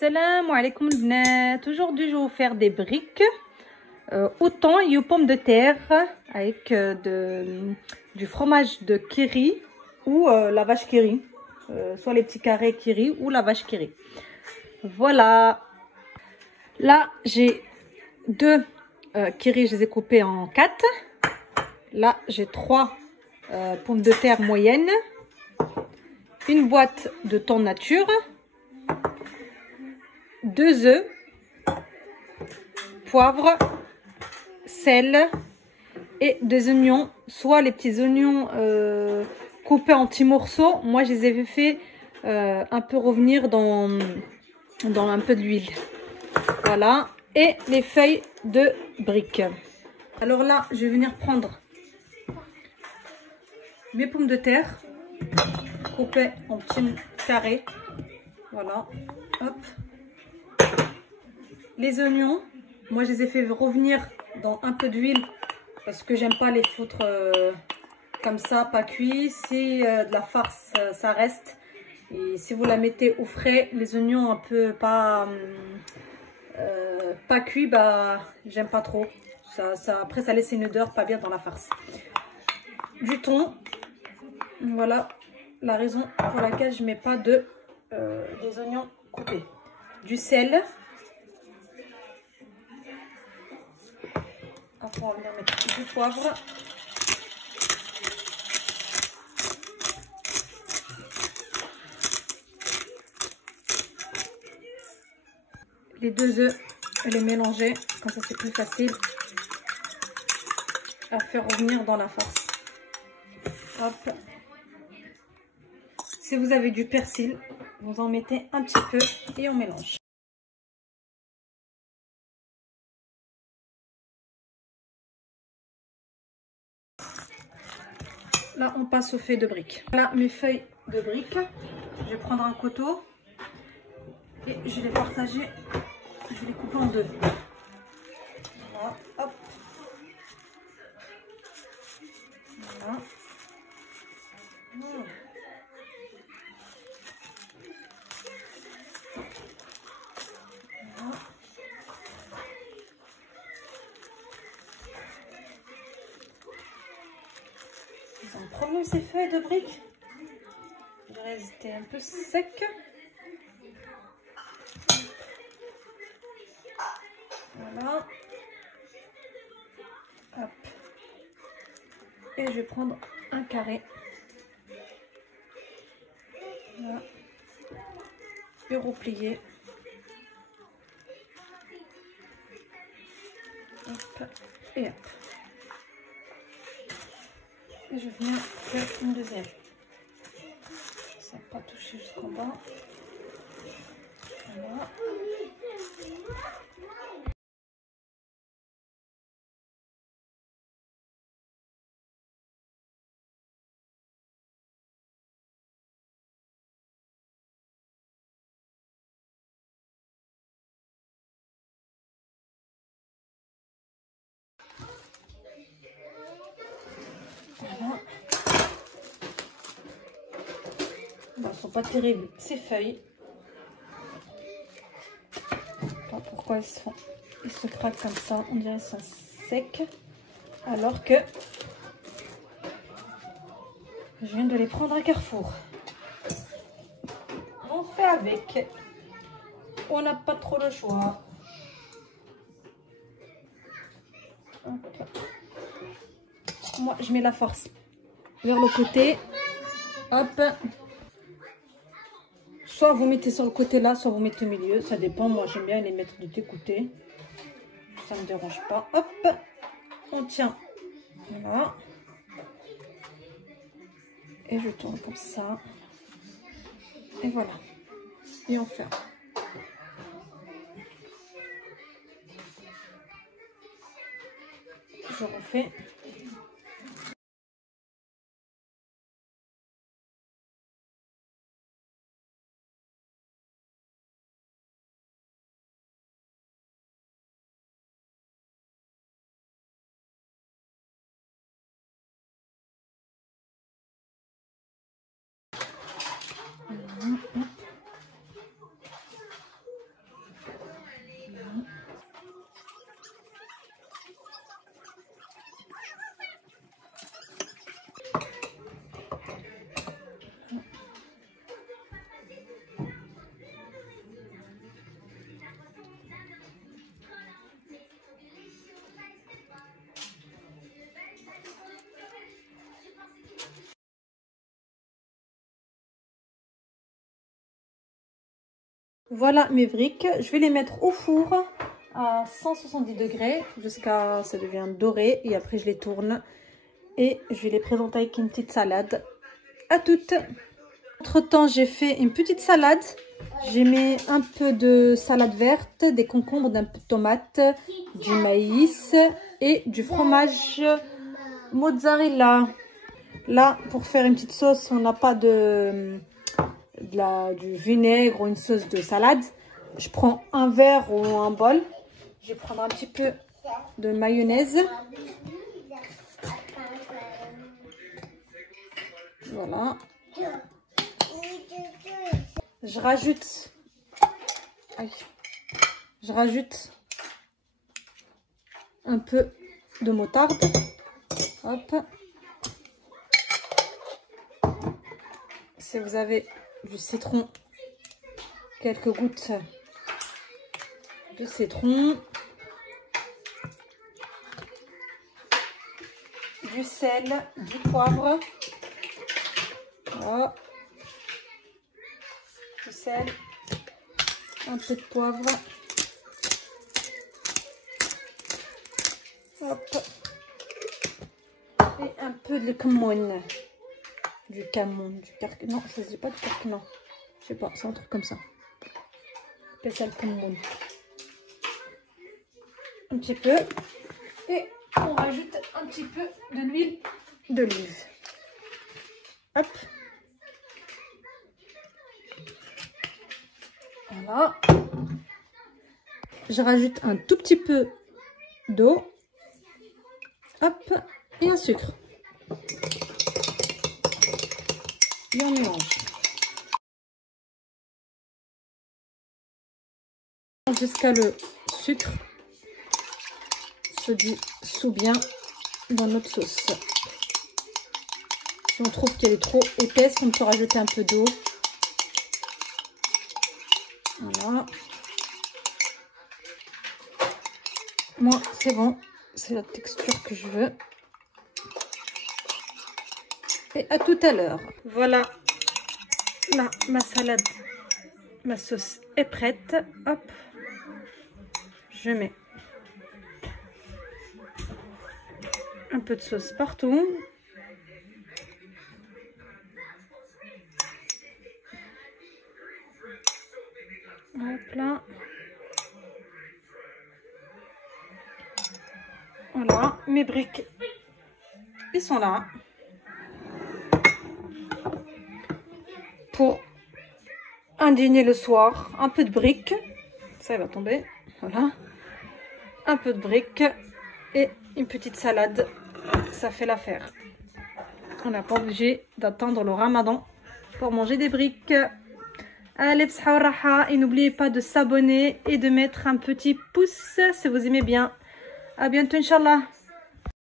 Salam alaikum البنات. Aujourd'hui je vais vous faire des briques au thon et aux pommes de terre avec du fromage de Kiri ou la vache Kiri, soit les petits carrés Kiri ou la vache Kiri. Voilà, là j'ai deux Kiri, je les ai coupés en 4. Là j'ai 3 pommes de terre moyennes, une boîte de thon nature, 2 œufs, poivre, sel et des oignons, soit les petits oignons coupés en petits morceaux. Moi je les ai fait un peu revenir dans un peu d'huile. Voilà, et les feuilles de briques. Alors là je vais venir prendre mes pommes de terre coupées en petits carrés. Voilà, hop. Les oignons, moi je les ai fait revenir dans un peu d'huile parce que j'aime pas les foutre comme ça, pas cuits. Si de la farce ça reste, et si vous la mettez au frais, les oignons un peu pas cuits, bah j'aime pas trop. Après ça laisse une odeur pas bien dans la farce. Du thon, voilà la raison pour laquelle je mets pas des oignons coupés. Du sel. Après, on va mettre du poivre. Les 2 œufs, et les mélanger. Comme ça, c'est plus facile à faire revenir dans la farce. Hop. Si vous avez du persil, vous en mettez un petit peu et on mélange. Là, on passe aux feuilles de briques. Voilà mes feuilles de briques. Je vais prendre un couteau et je vais les partager. Je vais les couper en 2. Voilà, hop. Voilà. Voilà. Ils ont promu ces feuilles de briques. Je dirais qu'elles étaient un peu secs. Voilà. Hop. Et je vais prendre un carré. Voilà. Et replier. Hop. Et hop. Et je viens faire une deuxième. Ça n'a pas touché jusqu'en bas. Voilà. Voilà. Bon, elles sont pas terribles ces feuilles. Pas pourquoi ils se craquent comme ça. On dirait qu'elles sont secs. Alors que je viens de les prendre à Carrefour. On fait avec. On n'a pas trop le choix. Hop. Moi, je mets la force vers le côté. Hop. Soit vous mettez sur le côté là, soit vous mettez au milieu. Ça dépend. Moi, j'aime bien les mettre de deux côtés. Ça ne me dérange pas. Hop. On tient. Voilà. Et je tourne comme ça. Et voilà. Et on ferme. Je refais. Voilà mes briques. Je vais les mettre au four à 170 degrés jusqu'à ce que ça devienne doré. Et après, je les tourne. Et je vais les présenter avec une petite salade. À toutes. Entre temps, j'ai fait une petite salade. J'ai mis un peu de salade verte, des concombres, un peu de tomates, du maïs et du fromage mozzarella. Là, pour faire une petite sauce, on n'a pas du vinaigre ou une sauce de salade. Je prends un verre ou un bol. Je vais prendre un petit peu de mayonnaise. Voilà. Je rajoute un peu de moutarde. Hop. Si vous avez du citron, quelques gouttes de citron, du sel, du poivre. Voilà. Du sel, un peu de poivre. Hop. Et un peu de camon. Du carquin. Non, ça se dit pas du carquin, non. Je sais pas, c'est un truc comme ça. C'est ça le camon. Un petit peu. Et on rajoute un petit peu de l'huile d'olive. Hop. Voilà. Je rajoute un tout petit peu d'eau. Hop. Et un sucre. Et on mélange. Jusqu'à le sucre se dissout bien dans notre sauce. Si on trouve qu'elle est trop épaisse, on peut rajouter un peu d'eau. Voilà. Moi, c'est bon. C'est la texture que je veux. Et à tout à l'heure. Voilà. Là, ma salade, ma sauce est prête. Hop. Je mets un peu de sauce partout. Hop là. Voilà, mes briques, ils sont là. Pour un dîner le soir, un peu de briques. Ça va tomber. Voilà. Un peu de briques et une petite salade. Ça fait l'affaire. On n'a pas obligé d'attendre le ramadan pour manger des briques. Allez, b'sha wa raha. Et n'oubliez pas de s'abonner et de mettre un petit pouce si vous aimez bien. À bientôt, Inch'Allah.